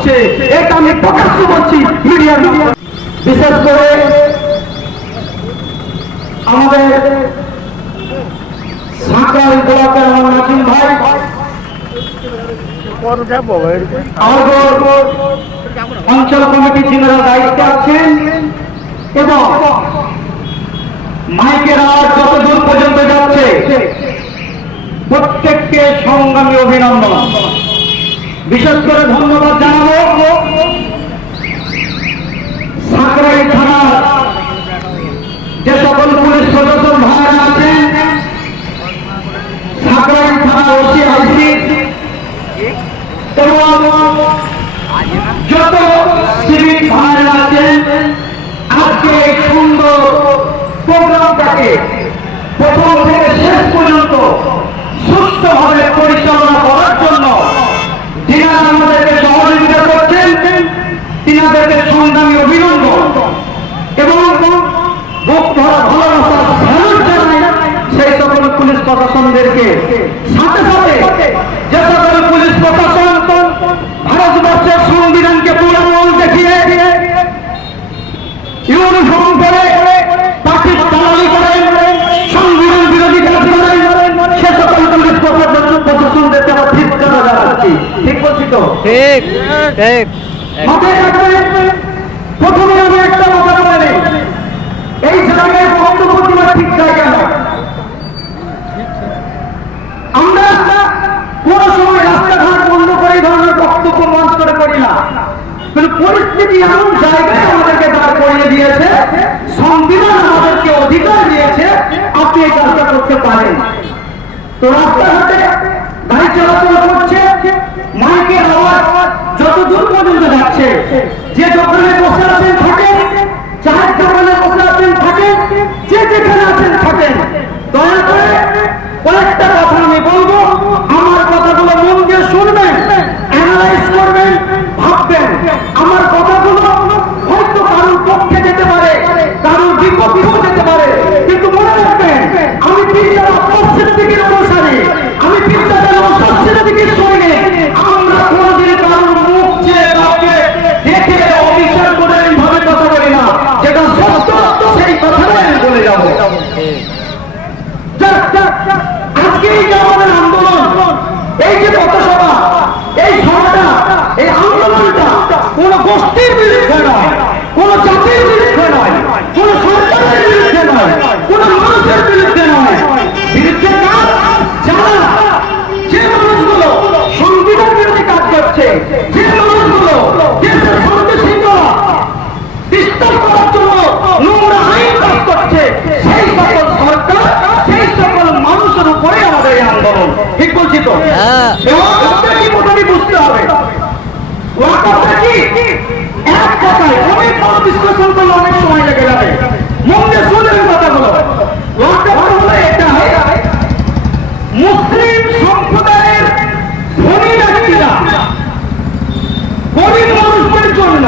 হচ্ছে, এটা আমি প্রকাশ্য বলছি মিডিয়ার। বিশেষ করে আমাদের সাঁকরাইল ব্লকের আমার নাজিম ভাই, অঞ্চল কমিটি জেনারেল দায়িত্বে আছেন এবং মাইকের আওয়াজ যতদূর পর্যন্ত যাচ্ছে প্রত্যেককে সংগ্রামী অভিনন্দন। বিশেষ করে ধন্যবাদ জানাবো সাঁকরাইল থানার যে সকল পুলিশ প্রশাসন ভাইরা আছেন, সাঁকরাইল থানার ওসি আইসি এবং যত সিভিক ভাইরা আছেন, আজকে এই সুন্দর প্রোগ্রামটাকে প্রথম থেকে শেষ পর্যন্ত সুষ্ঠুভাবে পরিচালনা করার জন্য যিনারা আমাদেরকে সহযোগিতা করছেন, তিনাদেরকে সংগ্রামী অভিনন্দন এবং বুক ভরা ভালোবাসা জানাই সেই সকল পুলিশ প্রশাসনদেরকে। সাথে সাথে যে সকল পুলিশ প্রশাসন ভারতবর্ষের সংবিধানকে পুরোমূল দেখিয়ে ইউনিফর্ম পরে পার্টির দালালি করেন, সংবিধান বিরোধী কাজ করেন, সে সকল পুলিশ প্রশাসনদেরকে আমরা ধিক্কার জানাচ্ছি। ঠিক বলছি তো? ঠিক ঠিক। প্রথমে আমি একটা কথা বলে এই জায়গায় বক্তব্য দেওয়ার ঠিক জায়গা না। আমরা কোন সময় রাস্তাঘাট বন্ধ করে এই ধরনের বক্তব্য মঞ্চ করে করি না, কিন্তু পরিস্থিতি এমন জায়গায় আমাদেরকে দাঁড় করিয়ে দিয়েছে, সংবিধান আমাদেরকে অধিকার দিয়েছে আপনি এই কাজটা করতে পারেন। তো রাস্তাঘাটে গাড়ি চলাচল করছে, মাইকের আওয়াজ যত দূর পর্যন্ত যাচ্ছে, যে দোকানে বসে আছেন থাকেন, চায়ের দোকানে বসে আছেন থাকেন, যে যেখানে আছেন থাকেন, দয়া করে কয়েকটা কথা আমি বলবো, আমার কথাগুলো মন দিয়ে শুনবেন, অ্যানালাইজ করবেন, ভাববেন। আমার কথাগুলো হয়তো কারোর পক্ষে যেতে পারে, কারোর বিপক্ষেও যেতে পারে, কিন্তু মনে রাখবেন আমি পীরজাদা আব্বাস সিদ্দিকীর অনুসারী, আমি পীরজাদা নওশাদ সিদ্দিকীর সঙ্গে আমরা কোনোদিন কারোর মুখ চেয়ে কাউকে দেখে অবিচার করে এইভাবে কথা বলি না। যেটা সত্য সেই কথাটাই আমি বলে যাবো। আজকে এই যে আমাদের আন্দোলন, এই যে পথসভা, এই সভাটা, এই আন্দোলনটা কোন গোষ্ঠীর বিরুদ্ধে নয়, কোন জাতির বিরুদ্ধে নয়, কোন সরকারের বিরুদ্ধে নয়, কোন মানুষের বিরুদ্ধে নয়। বিরুদ্ধে কাজ যারা, যে মানুষগুলো সংবিধান বিরোধী কাজ করছে, যে মানুষগুলো দেশের শান্তি শৃঙ্খলা ডিস্টার্ব করার জন্য নোংরা আইন কাজ করছে, সেই সকল সরকার, সেই সকল মানুষের উপরে আমাদের এই আন্দোলন। ঠিক বলছি তো? এবং আপনাকে মোটামুটি বুঝতে হবে ওয়াকাফটা কি। এক কথায় অনেক বড় বিশ্লেষণ করলে অনেক সময় লেগে যাবে, মন দিয়ে শুনলেন কথাগুলো। ওয়াকাফটা হলো এটা, মুসলিম সম্প্রদায়ের ধনী ব্যক্তিরা গরিব মানুষদের জন্য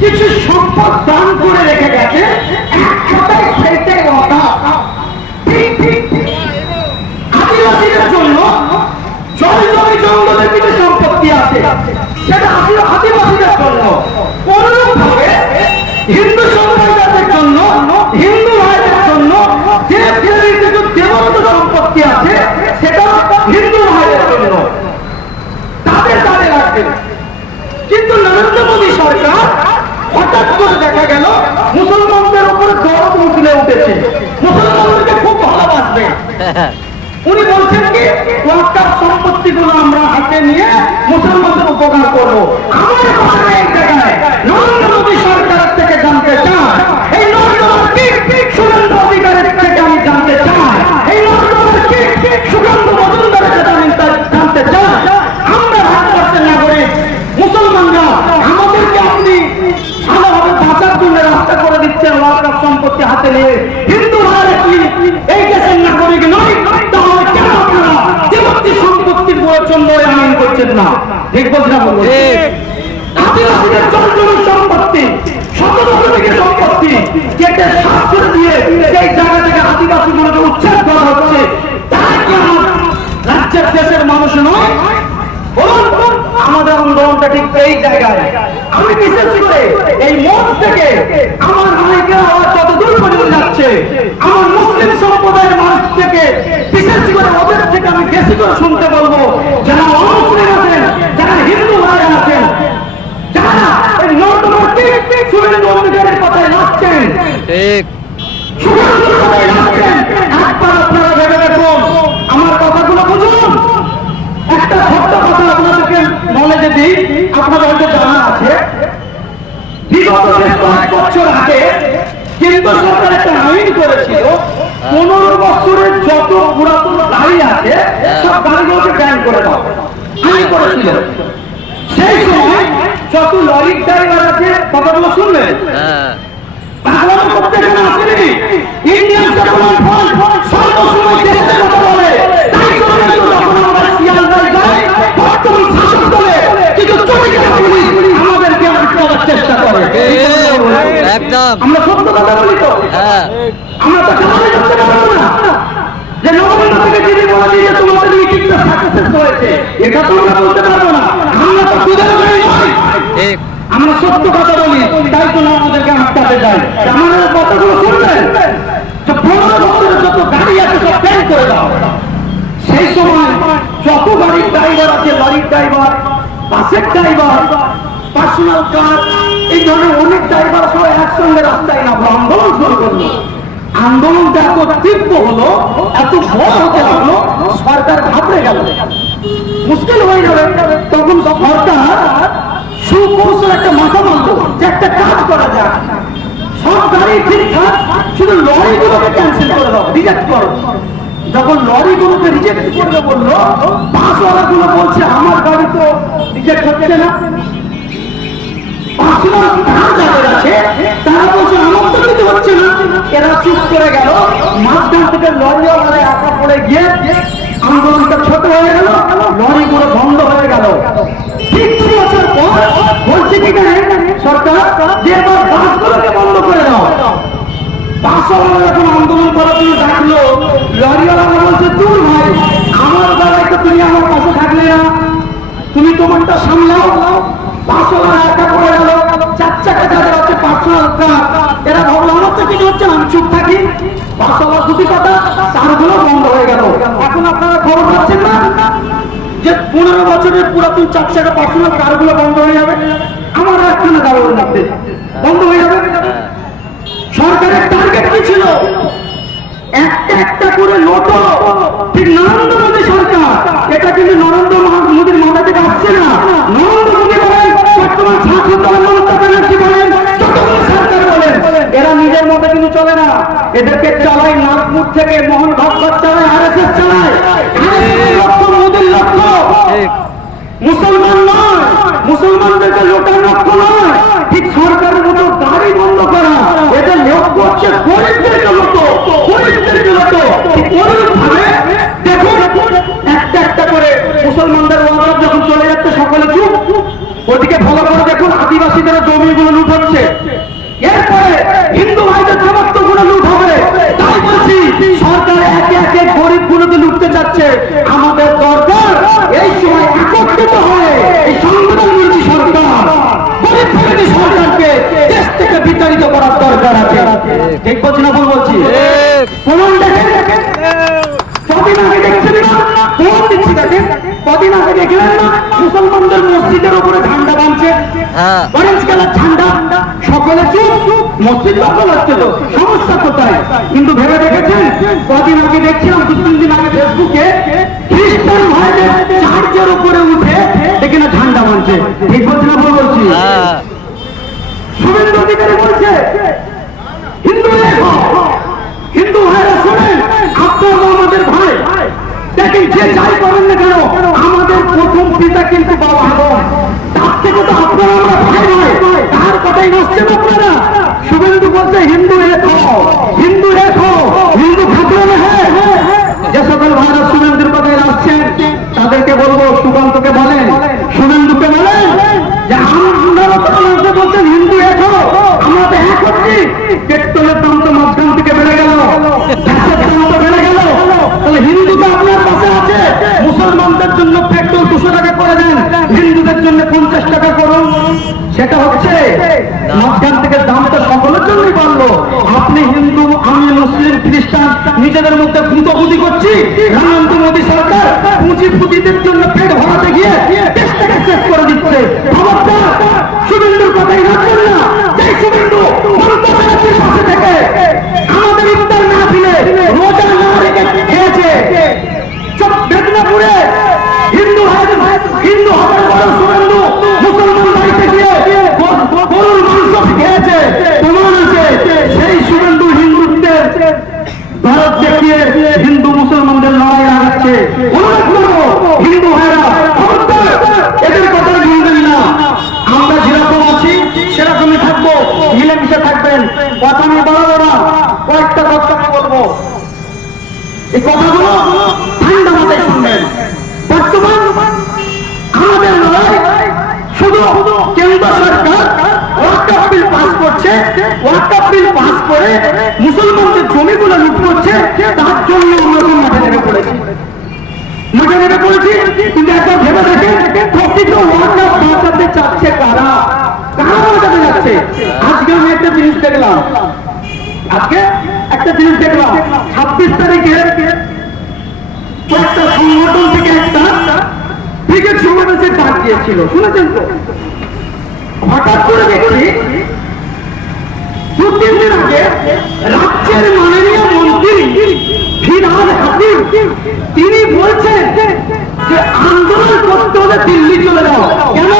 কিছু সম্পদ দান করে রেখে গেছে, এক কথায় সেইটাই ওয়াকাফ। ঠিক ঠিক। আদিবাসীদের জন্য জমি জমি জঙ্গলের কিছু সম্পত্তি আছে, সেটা আদিবাসীদের জন্য। অনুরূপ ভাবে হিন্দু সম্প্রদায়ের জন্য, হিন্দু ভাইদের জন্য দেবদেবীর কিছু দেবত্ব সম্পত্তি আছে, সেটা হিন্দু ভাইদের জন্য, তাদের তাদের রাখবে। কিন্তু নরেন্দ্র মোদী সরকার হঠাৎ করে দেখা গেল মুসলমানদের উপরে দরদ উঠলে উঠেছে, মুসলমানদেরকে খুব ভালোবাসবে। উনি বলছেন কি ওয়াকাফ সম্পত্তিগুলো আমরা হাতে নিয়ে মুসলমানদের উপকার করবো। আমার কথা এই জায়গায় নরেন্দ্র মোদী সরকারের থেকে জানতে চাই, এই নরেন্দ্র সুরেন্দ্র অধিকারের থেকে আমি জানতে চাই, এই নরেন্দ্র সুকান্ত মজুমদারের থেকে আমি জানতে চাই, আমরা ভারতবর্ষের নাগরিক মুসলমানরা আমাদেরকে আপনি ভালোভাবে বাঁচার জন্য রাস্তা করে দিচ্ছেন ওয়াকাফ সম্পত্তি হাতে নিয়ে, হিন্দু ভাইরা কি এই দেশের নাগরিক নয়? তাহলে কেন আপনারা দেবত্ব সম্পত্তির জন্য আইন করছেন না? ঠিক বলছি না? আদিবাসীদের জন্য সম্পত্তি, শত শত থেকে সম্পত্তি কেটে সাফ করে দিয়ে সেই জায়গা থেকে আদিবাসীগুলোকে উচ্ছেদ করা হচ্ছে, তারা কি আমার রাজ্যের দেশের মানুষ নয়? বলুন আমাদের আন্দোলন প্রশ্নটা ঠিক এই জায়গায়। আমি বিশেষ করে এই মঞ্চ থেকে আমার মাইকের আওয়াজ যতদূর পর্যন্ত যাচ্ছে, আমার মুসলিম সম্প্রদায়ের মানুষ থেকে বিশেষ করে ওদের থেকে আমি বেশি করে শুনতে বলবো, যারা অমুসলিম আছেন, যারা হিন্দু ভাই আছেন, যারা এই নর্দমাটি শুভেন্দু অধিকারীর কথায় নাচছেন, ঠিক শুভেন্দুর কথায় নাচছেন, একবার আপনারা ভেবে দেখুন, আমার কথাগুলো বুঝুন। একটা ছোট্ট কথা আপনাদেরকে নলেজে দিই, আপনাদের হয়তো জানা আছে, বিগত বেশ কয়েক বছর আগে কেন্দ্র সরকার একটা আইন করেছিল, 15 বছরের যত পুরাতন গাড়ি আছে সব গাড়িগুলোকে ব্যান করে দাও, আইন করেছিল। সেই সময় যত লরির ড্রাইভার আছে, কথাগুলো শুনলেন, হ্যাঁ বাংলাদেশ করতে এখানে আসেনি, ইন্ডিয়ান সেকুলার ফ্রন্ট সর্বসময় দেশের কথা বলে, তাই জন্য যখন আমরা শিয়ালদায় যাই, বর্তমান শাসক দলে কিছু চরিত্র পুলিশ আমাদেরকে আটকাবার চেষ্টা করে। একদম আমরা সত্য কথা বলি তো, হ্যাঁ আমরা তো কাছে করতে পারবো না যে নবীন থেকে যিনি বলে যে তোমাদের মিটিংটা সাকসেস হয়েছে, এটা তো আমরা বলতে পারবো না, আমরা তো দুধের গাড়ি নই। ঠিক আমরা সত্য কথা বলি, তাই জন্য আমাদেরকে আটকাতে যাই। আমাদের কথাগুলো শুনবেন, যে 15 বছরের যত গাড়ি আছে সব ব্যান করে দাও। সেই সময় যত গাড়ির ড্রাইভার আছে, লরির ড্রাইভার, বাসের ড্রাইভার, পার্সোনাল কার, এই ধরনের অনেক ড্রাইভার সব একসঙ্গে রাস্তায় নামলো, আন্দোলন শুরু করলো। আন্দোলনটা এত তীব্র হলো, এত বড় হতে লাগলো, সরকার ঘাবড়ে গেল, মুশকিল হয়ে যাবে। তখন সরকার সুকৌশল একটা মাথা মারলো যে একটা কাজ করা যায়, সব গাড়ি ঠিকঠাক, শুধু লরিগুলোকে ক্যান্সেল করে দাও, রিজেক্ট করো। যখন লরিগুলোকে রিজেক্ট করবে বললো, বাসওয়ালাগুলো বলছে আমার গাড়ি তো রিজেক্ট হচ্ছে না, তারা বলছে আমার তো কিছু হচ্ছে না। এরা চুপ করে গেল, মাঝখান থেকে লরিওয়ালায় আঁকা পড়ে গিয়ে আন্দোলনটা ছোট হয়ে গেল, লরিগুলো বন্ধ হয়ে গেল। ঠিক 2 বছর পর বলছে কি সরকার যে এবার বাসগুলোকে বন্ধ করে দাও। বাসওয়ালা যখন আন্দোলন করার জন্য ডাকলো, লরিওয়ালা বলছে দূর ভাই, আমার বেলায় তো তুমি আমার পাশে থাকলে না, তুমি তোমারটা সামলাও। বাসওয়ালা একা পড়ে গেল, 4 চাকা যাদের হচ্ছে পার্সোনাল কার, এরা ভাবলো আমার তো কিছু হচ্ছে না, আমি চুপ থাকি। বাসওয়ালা দুটি কথা, তারগুলো বন্ধ হয়ে গেল। এখন আপনারা খবর পাচ্ছেন না যে 15 বছরের পুরাতন 4 চাকা পার্সোনাল কারগুলো বন্ধ হয়ে যাবে, আমার একখানা দাঁড়ানো লাগবে, বন্ধ হয়ে যাবে। সরকারের টার্গেট কি ছিল? একটা একটা করে নোটো, ঠিক নরেন্দ্র মোদী সরকার, এটা কিন্তু নরেন্দ্র মোদীর মাথা থেকে আসছে না। নরেন্দ্র মোদী বলেন, বর্তমান শাসক দলের মমতা ব্যানার্জি বলেন, যতগুলো সরকার বলেন, এরা নিজের মতো কিন্তু চলে না, এদেরকে চালায় নাগপুর থেকে মোহন ভাগবত চালায়, RSS চালায়। লক্ষ্য মোদীর লক্ষ্য মুসলমান নয়, মুসলমানদেরকে লোটার লক্ষ্য নয়, ঠিক সরকারের মতো গাড়ি বন্ধ করা, এদের লক্ষ্য হচ্ছে গরিবদেরকে লুটো, গরিবদেরকে লুটো। ঠিক অনুরূপভাবে দেখুন, একটা একটা করে মুসলমানদের ওয়াজ যখন চলে যাচ্ছে সকলে চুপ, ওদিকে ভালো করে দেখুন আদিবাসীদের জমিগুলো লুট হচ্ছে, এরপরে হিন্দু ভাইদের সমস্ত গুলো লুট হবে। তাই বলছি সরকার একে একে গরিবগুলোকে লুটতে যাচ্ছে। আমাদের দরকার এই সময় একত্রিত হয়ে এই সংবিধান বিরোধী সরকার, গরিব বিরোধী সরকারকে দেশ থেকে বিতাড়িত করার দরকার আছে। ঠিক বলছি না ভুল বলছি? প্রমাণ দেখেন, কদিন আগে দেখছেন না, প্রমাণ দিচ্ছি দেখেন, কদিন আগে দেখলেন না মুসলমানদের মসজিদের উপরে ঝান্ডা বাঁধছে, অরেঞ্জ কালার ঝান্ডা, সকলে চুপ, মসজিদ দখল হচ্ছে, তো সমস্যা কোথায়? কিন্তু ভেবে দেখেছেন, কদিন আগে দেখছিলাম, 2-3 দিন আগে ফেসবুকে খ্রিস্টান ভাইদের চার্চের উপরে উঠে দেখে না ঝান্ডা বাঁধছে। ঠিক বলছি না ভুল বলছি? শুভেন্দু অধিকারী বলছে হিন্দু হিন্দু ভাইরা শোনেন, আপনারা আমাদের ভাই, দেখেন যে যাই করেন না কেন, আমাদের প্রথম পিতা কিন্তু বাবা হন, তার থেকে তো আপনারা আমরা ভাই ভাই, তার কথাই বসছেন আপনারা। শুভেন্দু বলছে হিন্দু এক হও, হিন্দু এক হও, হিন্দু থাকলে না। হ্যাঁ, যে সকল ভাইরা শুভেন্দুর কথায় আসছেন তাদেরকে বলবো, সুকান্তকে বলেন, শুভেন্দুকে বলেন যে আপনারা তো বলছেন হিন্দু এক হও, আমরা তো এক হচ্ছি, পেট্রোলের দাম তো মাঝখান থেকে বেড়ে গেল, গ্যাসের দাম তো বেড়ে গেল, তাহলে হিন্দু তো আপনার পাশে আছে। মুসলমানদের জন্য পেট্রোল 200 টাকা করে দেন, হিন্দুদের জন্য 50 টাকা সেটা হচ্ছে মাঝখান থেকে দামটা সকলের জন্যই বাড়লো। আপনি হিন্দু, আমি মুসলিম, খ্রিস্টান, নিজেদের মধ্যে গুঁতোগুঁতি করছি। নরেন্দ্র মোদী সরকার পুঁজিপতিদের জন্য পেট ভরাতে গিয়ে দেশটাকে শেষ করে দিচ্ছে। খবরদার, শুভেন্দুর কথাই রাখবেন না। সেই শুভেন্দু মমতা ব্যানার্জির পাশে থেকে আমাদের ইফতার না দিলে রোজা না রেখে খেয়েছে। সব মেদিনীপুরে হিন্দু হওয়ার পর শুভেন্দু মুসলমান বাড়িতে গিয়ে গরুর মাংস খেয়েছে, প্রমাণ আছে। সেই শুভেন্দু হিন্দুত্বের ভারত দেখিয়ে হিন্দু মুসলমানদের লড়াই লাগাচ্ছে। অনুরোধ করবো হিন্দু ভাইরা, খবরদার এদের কথা শুনবেন না। আমরা যেরকম আছি সেরকমই থাকবো, মিলেমিশে থাকবেন। কথা আমি বলবো না, কয়েকটা কথা আমি বলবো। এই কথাগুলো ঠান্ডা মাথায় শুনবেন। বর্তমান আমাদের লড়াই শুধু কেন্দ্র সরকার ওয়াকফ বিল পাস করছে, ওয়াকফ বিল পাস করে মুসলমানদের জমিগুলো লুট করছে, তার জন্য আমরা মাঠে নেমে পড়েছি। কিন্তু একবার ভেবে দেখেন, প্রকৃত ওয়াকফ বাঁচাতে চাচ্ছে কারা? কারা বাঁচাতে যাচ্ছে? আজকে আমি একটা জিনিস দেখলাম, 26 তারিখে কয়েকটা সংগঠন থেকে একটা ক্রিকেট সমাবেশের ডাক দিয়েছিল, শুনেছেন তো? হঠাৎ করে দেখছি 2-3 দিন আগে রাজ্যের মাননীয় মন্ত্রী ফিরহাদ হাকিম তিনি বলছেন যে আন্দোলন করতে হলে দিল্লি চলে যাও। কেন?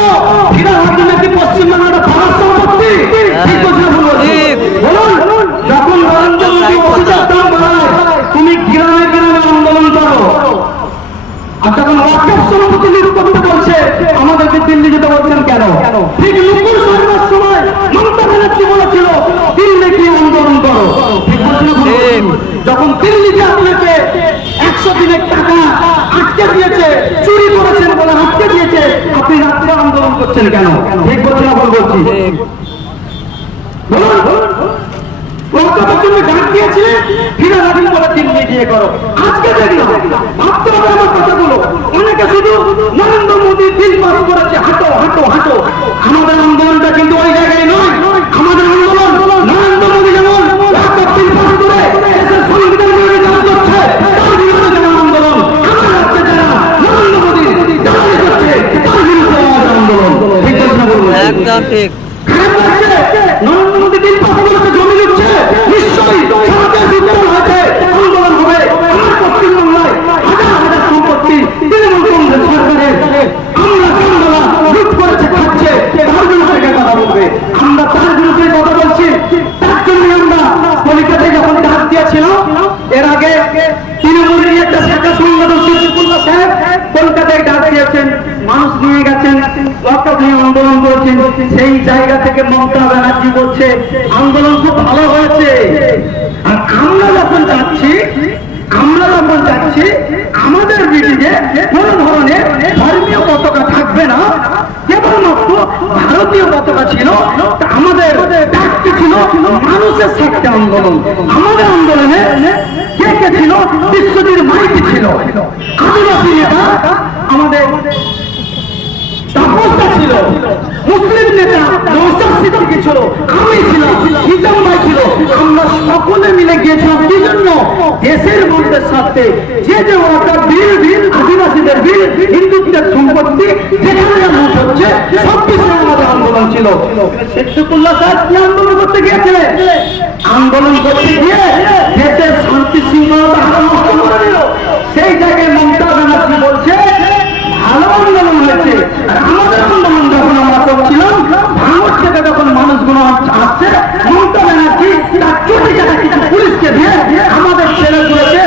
ফিরহাদ হাকিম নাকি পশ্চিমবাংলাটা ভারত সম্পত্তি। ঠিক কথা বলুন, যখন নরেন্দ্র মোদী ওষুধের দাম বাড়ায় তুমি গ্রামে গ্রামে আন্দোলন করো, আর যখন ওয়াকফ সম্পত্তি লুট করতে বলছে আমাদেরকে দিল্লি যেতে বলছেন কেন? ঠিক নুপুর শর্মার সময় মমতা ব্যানার্জি বলেছিল দিল্লি গিয়ে আন্দোলন করো। ঠিক বলছেন? যখন দিল্লিতে আপনাকে 100 দিনের টাকা আটকে দিয়েছে, চুরি করেছেন বলে আটকে দিয়েছে, আপনি রাত্রে আন্দোলন করছেন কেন? ঠিক বলছি না ভুল বলছি? বলুন, ডাক দিয়েছিলেন ফিরহাদ হাকিম বলে দিল্লি গিয়ে করো। আজকে দেখলাম, ভাবতে হবে আমার কথাগুলো। অনেকে শুধু নরেন্দ্র মোদী বিল পাস করেছে, হাঁটো হাঁটো হাঁটো। আমাদের আন্দোলনটা কিন্তু ওই জায়গায় নয়। আমাদের আন্দোলন নরেন্দ্র মোদী যেমন ওয়াকফ বিল পাস করে দেশের সংবিধান বিরোধী কাজ করছে, তার বিরুদ্ধে যেমন আন্দোলন। আমার রাজ্যে যারা নরেন্দ্র মোদী দালালি করছে, তার বিরুদ্ধে আমাদের আন্দোলন। ঠিক আছে না বলুন? একদম ঠিক। খারাপ লাগছে? নরেন্দ্র মোদী বিল পাস করেছে, জমি লুটছে, নিশ্চয়ই সরকার বিদ্রোহ হয়েছে, আন্দোলন হবে। আমার পশ্চিমবাংলায় হাজার হাজার সম্পত্তি তৃণমূল কংগ্রেস সরকারের, আমরা কান্দোলা লুট করেছে, খাচ্ছে, তার বিরুদ্ধে কথা বলবে। আমরা তার বিরুদ্ধে কথা বলছি। তার জন্য আমরা কলিকাতায় যখন ডাক দিয়েছিলাম, এর আগে তৃণমূলের একটা শাখা সংগঠন সিদ্দিকুল্লাহ সাহেব কলকাতায় ডাক দিয়েছেন, মানুষ নিয়ে গেছেন, ওয়াকফ নিয়ে আন্দোলন করেছেন। সেই জায়গা থেকে মমতা ব্যানার্জি বলছে আন্দোলন খুব ভালো হয়েছে। আর আমরা যখন যাচ্ছি আমাদের মিটিংয়ে কোন ধরনের ধর্মীয় পতাকা থাকবে না, কেবলমাত্র ভারতীয় পতাকা ছিল। আমাদের ডাকটি ছিল মানুষের স্বার্থে আন্দোলন। আমাদের আন্দোলনে কে কে ছিল? বিশ্বজিৎ মাইতি ছিল, আদিবাসী নেতা আমাদের তাপসদা ছিল, মুসলিম নেতা নওশাদ সিদ্দিকী ছিল, আমি ছিলাম, হিজাম ভাই ছিল। আমরা সকলে মিলে গিয়েছিলাম। কি জন্য? দেশের মানুষের স্বার্থে। যে ওয়াকফ বিল, আদিবাসীদের বিল, হিন্দুত্বের সম্পত্তি যেখানে লুট হচ্ছে, সব বিষয়ে আমাদের আন্দোলন ছিল। সিদ্দিকুল্লাহ সাহেব কি আন্দোলন করতে গিয়েছিলেন? আন্দোলন করতে গিয়ে দেশের শান্তি শৃঙ্খলতা নষ্ট করে দিল। সেই জায়গায় মমতা ব্যানার্জি বলছে ভালো আন্দোলন হয়েছে। আমাদের আন্দোলন যখন আমরা করছিলাম, ভাঙর থেকে যখন মানুষগুলো আসছে, মমতা ব্যানার্জি তার চুটি কাটা কিছু পুলিশকে দিয়ে আমাদের ছেলেগুলোকে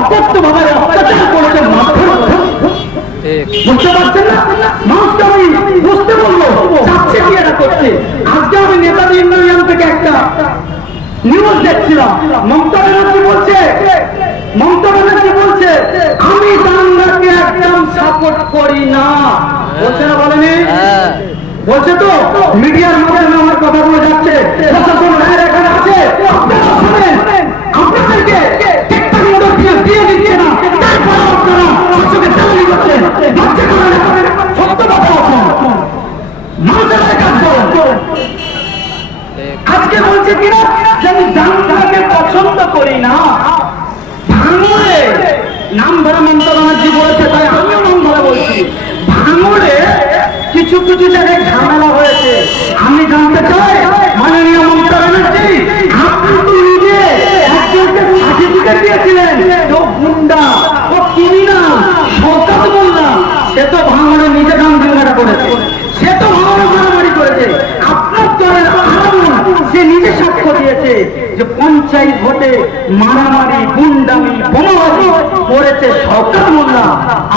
অকথ্যভাবে অত্যাচার করেছে, মারধর। বুঝতে পারছেন না? মানুষকে আমি বুঝতে বললো যাচ্ছে কি এটা করছে। আজকে আমি নেতাজি ইউনিয়ন থেকে একটা নিউজ দেখছিলাম, মমতা ব্যানার্জি বলছে আমি দাঙ্গাকে একদম সাপোর্ট করি না। বলছে না? বলেনি? বলছে তো। মিডিয়ার মাধ্যমে আমার কথাগুলো যাচ্ছে, প্রশাসন এখানে আছে, আপনারা শোনেন। আপনাদেরকে ঠিকঠাক মতো দিয়ে দিচ্ছে না, তারপর আপনারা শাসকের দালালি করছেন। সত্য কথা মানুষের কাজ করুন। হয়েছে কিনা যে আমি দাঙ্গাকে পছন্দ করি না। ভাঙড়ে নাম ধরে মমতা ব্যানার্জি বলেছে, তাই আমিও নাম ধরে বলছি। ভাঙড়ে কিছু কিছু জায়গায় ঝামেলা হয়েছে। আমি জানতে চাই মাননীয় মমতা ব্যানার্জি, আপনি তো নিজে একজনকে সার্টিফিকেট দিয়েছিলেন, ও গুন্ডা, ও ক্রিমিনাল, শওকত মোল্লা, সে তো ভাঙড়ে নিজে নাম দাঙ্গাটা করেছে, সে তো ভাঙড়ে মারামারি করেছে। আপনার দলের আরামুল সে নিজে সাক্ষ্য দিয়েছে যে পঞ্চায়েত ভোটে মারামারি, গুন্ডামি, বোমাবাজি করেছে শওকত মোল্লা।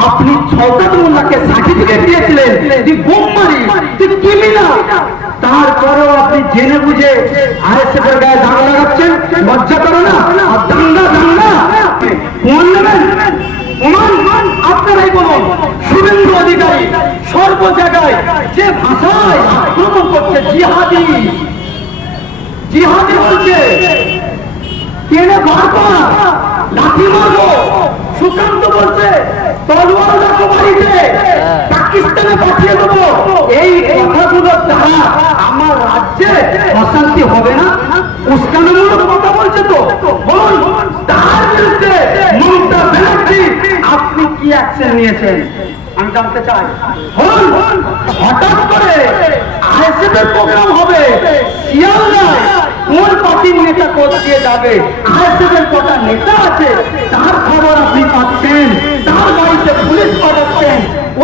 আপনি শওকত মোল্লাকে সার্টিফিকেট দিয়েছিলেন তুই বোমমারি, তুই ক্রিমিনাল, তারপরেও আপনি জেনে বুঝে আরএসএফ এর গায়ে দাঙ্গা লাগাচ্ছেন। লজ্জা করো না? আর দাঙ্গা দাঙ্গা প্রমাণ নেবেন? প্রমাণ আপনারাই বলুন। শুভেন্দু অধিকারী সর্ব জায়গায় যে ভাষায় আক্রমণ করছে, জিহাদি জিহাদি বলছে, টেনে বার করা, লাঠি মারবো। সুকান্ত বলছে তলোয়ার রাখো বাড়িতে, পাকিস্তানে পাঠিয়ে দেবো। এই কথাগুলোর দ্বারা আমার রাজ্যে অশান্তি হবে না? উস্কানিমূলক কথা বলছে তো বলুন, তার বিরুদ্ধে মমতা ব্যানার্জি আপনি কি অ্যাকশন নিয়েছেন আমি জানতে চাই। বলুন, হঠাৎ করে আইএসএফ এর প্রোগ্রাম হবে শিয়ালদায়, কোন পার্টির নেতা কোথা দিয়ে যাবে? আইএসএফ এর কটা নেতা আছে তার খবর আপনি পাচ্ছেন, তার বাড়িতে পুলিশ পাঠাচ্ছেন।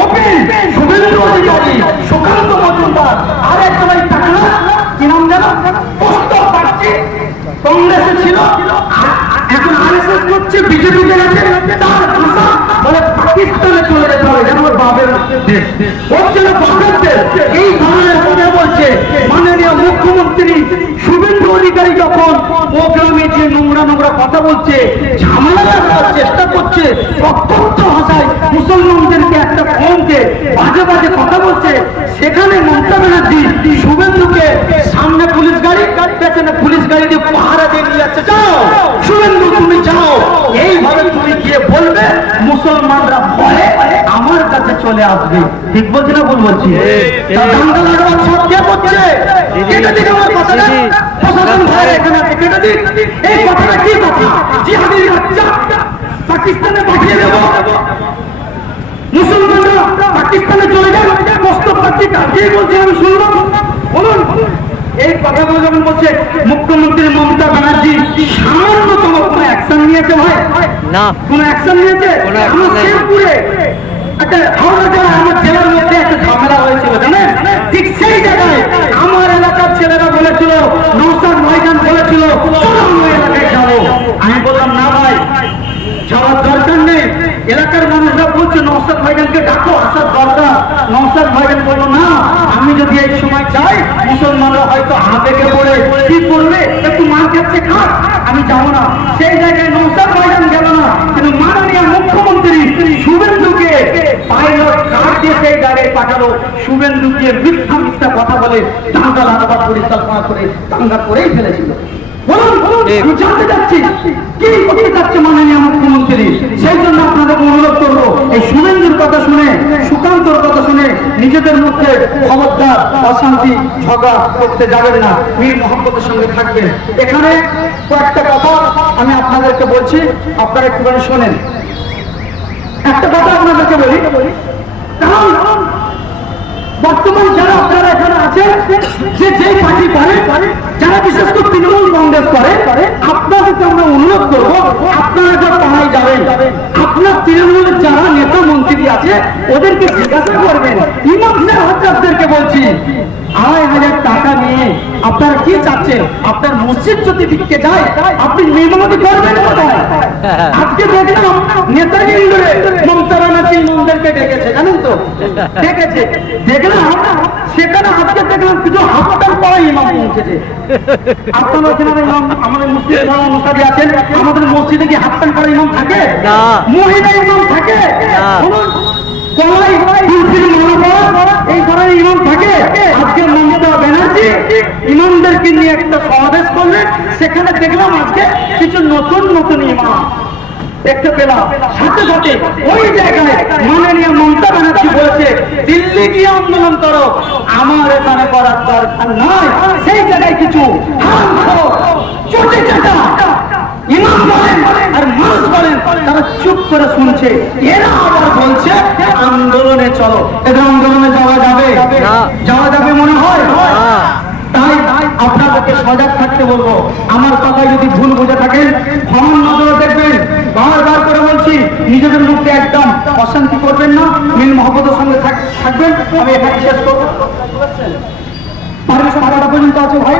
ওপেন শুভেন্দু অধিকারী, সুকান্ত মজুমদার, আর একটা ভাই টাকা কি নাম জানো, প্রস্তাব পাচ্ছি, কংগ্রেসে ছিল, এখন আরএসএস করছে, বিজেপিতে গেছে। তার ভাষা বলে পাকিস্তানে চলে যেতে হবে, যেন ওর বাপের দেশ, ওর জন্য বাপের দেশ। এই ধরনের কথা বলছে মাননীয় মুখ্যমন্ত্রী শুভেন্দু অধিকারী। যখন প্রোগ্রামে যে নোংরা নোংরা কথা বলছে, ঝামেলা লাগানোর চেষ্টা করছে, প্রত্যন্ত ভাষায় মুসলমানদেরকে একটা কমকে বাজে বাজে কথা বলছে, সেখানে মমতা ব্যানার্জি শুভেন্দুকে সামনে পুলিশ গাড়ি, পেছনে পুলিশ গাড়ি দিয়ে পাহারা দিয়ে নিয়ে যাচ্ছে, যাও শুভেন্দু তুমি যাও। এইভাবে তুমি গিয়ে বলবে, মুসলমানরা ভয়ে আমার কাছে চলে আসবে। ঠিক বলছি না ভুল বলছি? দাঙ্গা লাগাবার সব কে করছে? কেটে দিক আমার কথাটা, প্রশাসন ভয়ে এখানে আছে, কেটে দিক। এই কথাটা কি কথা? জিহাদির বাচ্চা পাকিস্তানে পাঠিয়ে দেবো, মুসলমানরা পাকিস্তানে চলে যান, কষ্ট পাচ্ছি, কাটিয়ে বলছে আমি শুনবো। বলুন, এই কথাগুলো যখন বলছে মুখ্যমন্ত্রী মমতা ব্যানার্জি সামান্যতম কোন অ্যাকশন নিয়েছে? ভাই না, কোন অ্যাকশন নিয়েছে? আমার শেরপুরে একটা হাওড়া জেলা, আমার জেলার মধ্যে একটা ঝামেলা হয়েছিল জানেন, ঠিক সেই জায়গায় আমার এলাকার ছেলেরা বলেছিল, নওশাদ ভাইজান বলেছিল চলো আমরা এলাকায় যাবো। আমি বললাম না ভাই, যাওয়ার দরকার নেই। এলাকার মানুষরা বলছে নওশাদ ভাইজানকে ডাকো, আসার দরকার। নওশাদ ভাইজান বললো না, আমি যদি এই সময় যাই মুসলমানরা হয়তো আবেগে পড়ে কি করবে, একটু মার খাচ্ছে খাক, আমি যাবো না। সেই জায়গায় নওশাদ ভাইজান গেল না, কিন্তু মাননীয় মুখ্যমন্ত্রী শুভেন্দুকে পাইলট কার দিয়ে সেই জায়গায় পাঠালো। শুভেন্দুকে মিথ্যা মিথ্যা কথা বলে দাঙ্গা লাগাবার পরিকল্পনা করে দাঙ্গা করেই ফেলেছিল। বলুন, আমি জানতে চাচ্ছি কি করতে চাচ্ছে মাননীয় মুখ্যমন্ত্রী। সেই জন্য আপনাদের অনুরোধ করবো, এই শুভেন্দুর কথা শুনে, সুকান্তর কথা শুনে নিজেদের মধ্যে খবরদার অশান্তি ঝগড়া করতে যাবেন না, মীর মোহাম্মদের সঙ্গে থাকবেন। এখানে কয়েকটা কথা আমি আপনাদেরকে বলছি, আপনারা একটুখানি শোনেন। একটা কথা আপনাদেরকে বলি, কারণ বর্তমান যারা আপনারা এখানে আছেন, যে যেই পার্টি করে, যারা বিশেষ করে তৃণমূল কংগ্রেস করে, আপনাদেরকে আমরা অনুরোধ করবো, আপনারা যখন পাড়ায় যাবেন, আপনার তৃণমূলের যারা নেতা মন্ত্রী আছে ওদেরকে জিজ্ঞাসা করবেন। ইমাম হাজারদেরকে বলছি, ২৫০০ টাকা নিয়ে আপনারা কি চাচ্ছেন? আপনার মসজিদ যদি বিকতে যায়, আপনি মেহমানতি করবেন কোথায়? আজকে দেখলাম নেতাজি ইন্দোরে মমতা ব্যানার্জি ইমামদেরকে ডেকেছে, জানেন তো, ডেকেছে, দেখলাম সেখানে আজকে দেখলাম কিছু হাফটার পরে ইমাম পৌঁছেছে। আপনারা যেখানে ইমাম আমাদের মুসলিম ধর্ম অনুসারী আছেন, আমাদের মসজিদে কি হাফটার পরে ইমাম থাকে? না। মহিলা ইমাম থাকে? বলুন, এই ধরনের ইমাম থাকে? আজকে মমতা ব্যানার্জি ইমামদেরকে নিয়ে একটা সমাবেশ করলেন, সেখানে দেখলাম আজকে কিছু নতুন নতুন ইমাম দেখতে পেলাম। সাথে সাথে ওই জায়গায় মাননীয় মমতা ব্যানার্জি বলেছে, দিল্লি গিয়ে আন্দোলন করো, আমার এখানে করার দরকার নয়। সেই জায়গায় কিছু হারামখোর, চটে চাটা ইমাম বলেন আর মানুষ বলেন, তারা চুপ করে শুনছে। এরা আবার বলছে আন্দোলনে চলো। এদের আন্দোলনে যাওয়া যাবে? না। যাওয়া যাবে মনে হয়? না। তাই আপনাদেরকে সজাগ থাকতে বলবো। আমার কথায় যদি ভুল বুঝে থাকেন ক্ষমার নজরে দেখবেন। বারবার করে বলছি, নিজেদের মুখে একদম অশান্তি করবেন না, মিল মহব্বতের সঙ্গে থাকবেন। আমি এখানে শেষ করবো। পারমিশন কটা পর্যন্ত আছে ভাই?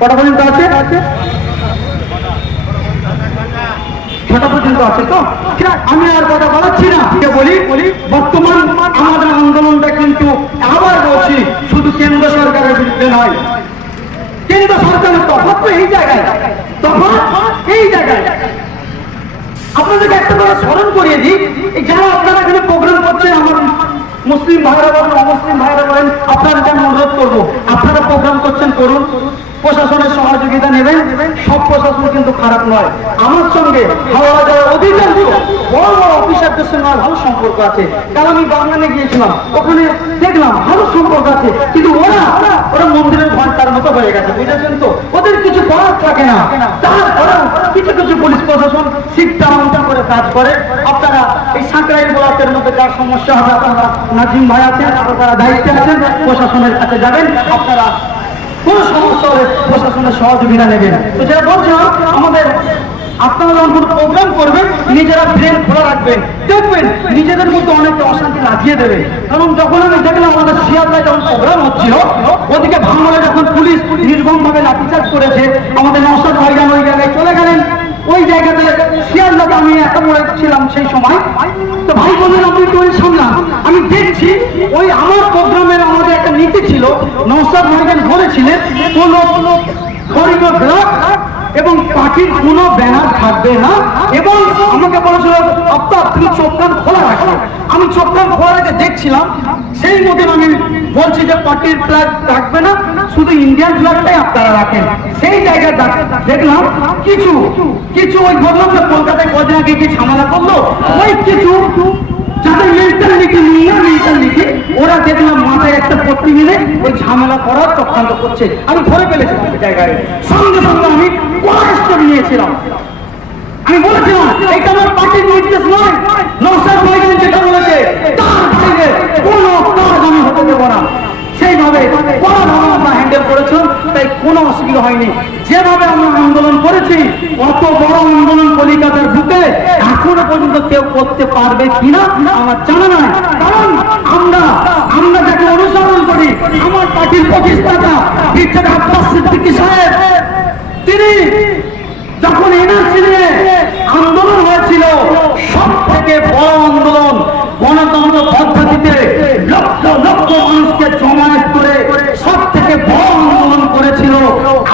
কটা পর্যন্ত আছে? ছটা পর্যন্ত আছে তো? আমি আর কথা বলাচ্ছি না, বলি বর্তমান আমাদের আন্দোলনটা কিন্তু আবার বলছি শুধু কেন্দ্র সরকারের বিরুদ্ধে নয়। কেন্দ্র সরকারের তফাৎ তো এই জায়গায়, তফাৎ এই জায়গায়। আপনাদেরকে একটা কথা স্মরণ করিয়ে দিই, যারা আপনারা এখানে প্রোগ্রাম করছেন, আমার মুসলিম ভাইরা বলেন, অমুসলিম ভাইরা বলেন, আপনাদের আমি অনুরোধ করবো, আপনারা প্রোগ্রাম করছেন করুন, প্রশাসনের সহযোগিতা নেবেন। সব প্রশাসন কিন্তু খারাপ নয়। আমার সঙ্গে হাওড়া যাওয়ার অধিকাংশ বড় বড় অফিসারদের সঙ্গে আমার ভালো সম্পর্ক আছে। কারণ আমি বাংলানে গিয়েছিলাম, ওখানে দেখলাম ভালো সম্পর্ক আছে। কিন্তু ওরা মন্দিরের ঘন্টার মতো হয়ে গেছে, বুঝেছেন তো? ওদের কিছু করার থাকে না। তারপরেও কিছু কিছু পুলিশ প্রশাসন শিক্ষা করে কাজ করে। আপনারা এই সাঁকরাইল ব্লকের মধ্যে যার সমস্যা হবে, আপনারা নাজিম ভাই আছেন, আপনারা দায়িত্বে আছেন, প্রশাসনের কাছে যাবেন। আপনারা কোন সমস্যা হলে প্রশাসনের সহযোগিতা নেবেন। তো যেটা বলছিলাম, আমাদের আপনারা যখন কোনো প্রোগ্রাম করবেন নিজেরা ব্রেন খোলা রাখবেন, দেখবেন নিজেদের মধ্যে অনেকটা অশান্তি লাগিয়ে দেবে। কারণ যখন আমি দেখলাম আমাদের শিয়ালদায় যখন প্রোগ্রাম হচ্ছিল, ওদিকে ভাঙড়ে যখন পুলিশ নির্মমভাবে লাঠিচার্জ করেছে, আমাদের নওশাদ ভাইজান ওই জায়গায় চলে গেলেন। ওই জায়গাতে শিয়ালদাতে আমি একা মরে ছিলাম সেই সময়। তো ভাই বললেন আমি তো ওই শুনলাম, আমি দেখছি ওই আমার প্রোগ্রামের আমাদের একটা নীতি ছিল, নওশাদ ভাইজান বলেছিলেন কোনো করিডোর ব্লক এবং পার্টির কোনো ব্যানার থাকবে না। এবং আমাকে বলেছিল আপনার তুমি চোখ কান খোলা রাখো। আমি চোখ কান খোলা রেখে দেখছিলাম, সেই মধ্যে আমি বলছি যে পার্টির ফ্ল্যাগ রাখবে না, শুধু ইন্ডিয়ান ফ্ল্যাগটাই আপনারা রাখেন। সেই জায়গায় দেখলাম কিছু কিছু ওই বললাম যে কলকাতায় কদিন আগে কি ঝামেলা করলো, ওই কিছু যাদের মেন্টালিটি নিয়ে মেন্টালিটি, ওরা দেখলাম মাথায় একটা পট্টি মিলে ওই ঝামেলা করার চক্রান্ত করছে। আমি ধরে ফেলেছিলাম ওই জায়গায়, সঙ্গে সঙ্গে আমি কোয়ারেস্টে নিয়েছিলাম। আমি বলেছিলাম এটা আমার পার্টির নির্দেশ নয়, নওশাদ ভাইজান যেটা বলেছে তার থেকে কোনো কাজ আমি হতে দেবো না। সেইভাবে কোনোভাবে আমরা হ্যান্ডেল করেছেন, তাই কোনো অসুবিধা হয়নি। যেভাবে আমরা আন্দোলন করেছি, অত বড় আন্দোলন কলিকাতার বুকে এখনো পর্যন্ত কেউ করতে পারবে কিনা আমার জানা নাই। কারণ আমরা যাকে অনুসরণ করি, আমার পার্টির প্রতিষ্ঠাতা বিখ্যাত আব্বাস সিদ্দিকী সাহেব, তিনি যখন এনআরসি নিয়ে আন্দোলন হয়েছিল, সব থেকে বড় আন্দোলন গণতন্ত্র পদ্ধতিতে লক্ষ লক্ষ মানুষকে জমায়েত করে সব থেকে বড় আন্দোলন করেছিল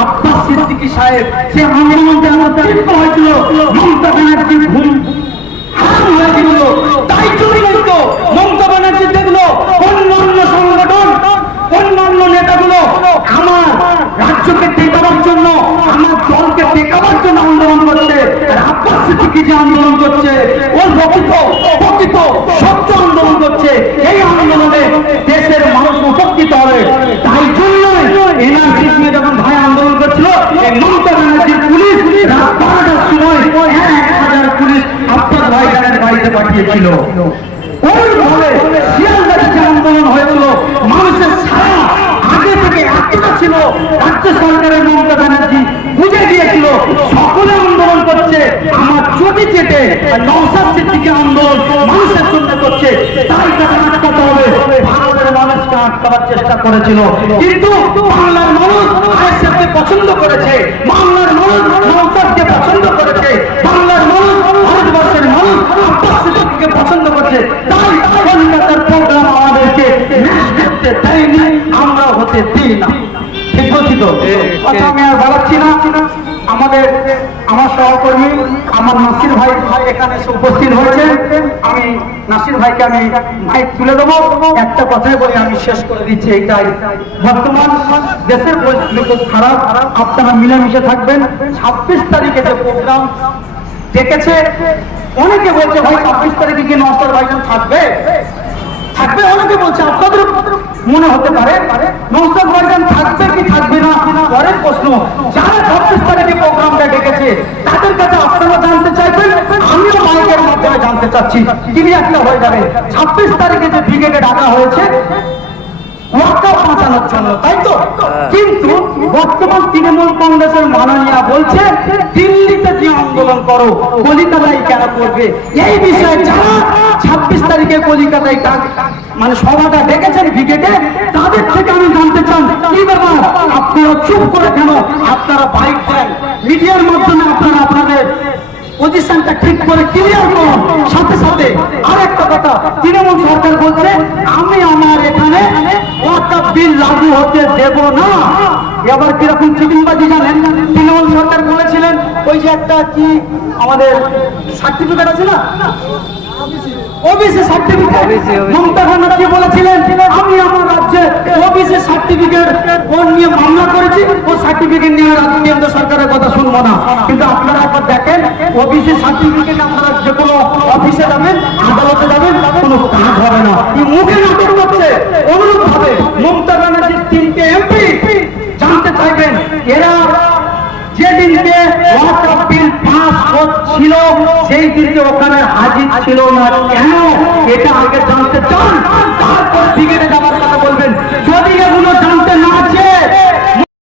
আব্বাস সিদ্দিকী সাহেব। সে আন্দোলনকে আমার তীব্র হয়েছিল, মমতা ব্যানার্জি ঘুম হারাম হয়েছিল। তাই জন্যই তো মমতা ব্যানার্জি দেখলো অন্যান্য সংগঠন, অন্যান্য নেতাগুলো আমার রাজ্যকে টেকাবার জন্য, আমার দলকে টেকাবার জন্য আন্দোলন করছে। আব্বাস সিদ্দিকী যে আন্দোলন করছে, ওর প্রকৃত সত্য আন্দোলন করছে। এই আন্দোলনে দেশের মানুষ উপকৃত হবে। তাই জন্য এনআরসি নিয়ে যখন ভাই আন্দোলন করছিল, মমতা ব্যানার্জির পুলিশ রাত 12টার সময় 1000 পুলিশ আব্বাস ভাইজানের বাড়িতে পাঠিয়েছিল। ওইভাবে শিয়ালদায় যে আন্দোলন হয়েছিল, মানুষের সারা আগে থেকে এতটা ছিল, রাজ্য সরকারের মমতা ব্যানার্জি বুঝে গিয়েছিল সকলে আন্দোলন করছে আমার চটি চেটে, নওশাদ সিদ্দিকী আন্দোলন মানুষের জন্য করছে, তাই তাকে আটকাতে হবে। ভারতের মানুষকে আটকাবার চেষ্টা করেছিল, কিন্তু বাংলার মানুষ আইএসএফকে পছন্দ করেছে, বাংলার মানুষ নওশাদকে পছন্দ করেছে, বাংলার মানুষ ভারতবর্ষের মানুষ আব্বাস সিদ্দিকীকে পছন্দ করছে। তাই কলকাতার প্রোগ্রাম আমাদেরকে ম্যাচ করতে দেয়নি, আমরা হতে দিই না। ঠিক বলছি তো? কথা আমি আর বলাচ্ছি না। আমার সহকর্মী আমার নাসির ভাই এখানে উপস্থিত হয়েছে। আমি নাসির ভাইকে আমি মাইক তুলে দেবো। একটা কথাই বলে আমি শেষ করে দিচ্ছি, এইটাই বর্তমান দেশের পরিস্থিতি খুব খারাপ। আপনারা মিলেমিশে থাকবেন। 26 তারিখে যে প্রোগ্রাম ডেকেছে, অনেকে বলছে ভাই 26 তারিখে কি নওশাদ ভাইজান থাকবে? অনেকে বলছে। আপনাদের মনে হতে পারে নওশাদ ভাইজান থাকবে কি থাকবে না পরের প্রশ্ন। যারা 26 তারিখে প্রোগ্রামটা ডেকেছে তাদের কাছে আপনারা জানতে চাইবেন, আমিও মাইকের মাধ্যমে জানতে চাচ্ছি, ক্লিয়ারটা হয়ে যাবে। 26 তারিখে যে ব্রিগেডে ডাকা হয়েছে ওয়াকআপ বাঁচানোর জন্য, তাই তো? কিন্তু বর্তমান তৃণমূল কংগ্রেসের মাননীয়া বলছে দিল্লিতে যে আন্দোলন করো কলিকাতায় কেন করবে? এই বিষয়ে যারা 26 তারিখে কলিকাতায় মানে সভাটা ডেকেছেন ব্রিগেডে, তাদের থেকে আমি জানতে চান কি ব্যাপার, আপনারা চুপ করে কেন? আপনারা বাইক দেন, মিডিয়ার মাধ্যমে আপনারা আপনাদের পজিশনটা ঠিক করে ক্লিয়ার করুন। সাথে সাথে আরেকটা কথা, তৃণমূল সরকার বলছে আমি আমার এখানে ওয়াকআপ বিল লাগু হতে দেব না। এবার কিরকম চিটিংবাজি জানেন? তৃণমূল সরকার বলেছিলেন ওই যে একটা কি আমাদের সার্টিফিকেট আছে না, ওবিসি সার্টিফিকেট, মমতা ব্যানার্জি বলেছিলেন আমি আমার রাজ্যে ওবিসি সার্টিফিকেট কোন নিয়ে মামলা করেছি, ও সার্টিফিকেট নিয়ে কেন্দ্র সরকারের কথা শুনবো না। কিন্তু আপনারা একবার দেখেন ওবিসি সার্টিফিকেট আপনারা যে কোনো অফিসে যাবেন, আদালতে যাবেন, কোনো কাজ হবে না। এই মুখে নাটক করছে। অনুরূপ ভাবে মমতা ব্যানার্জির 3টে এমপি জানতে চাইবেন এরা যেদিনকে ওয়াকআপ বিল পাস হচ্ছিল সেই দিনকে ওখানে হাজির ছিল না কেন, এটা আগে জানতে চান।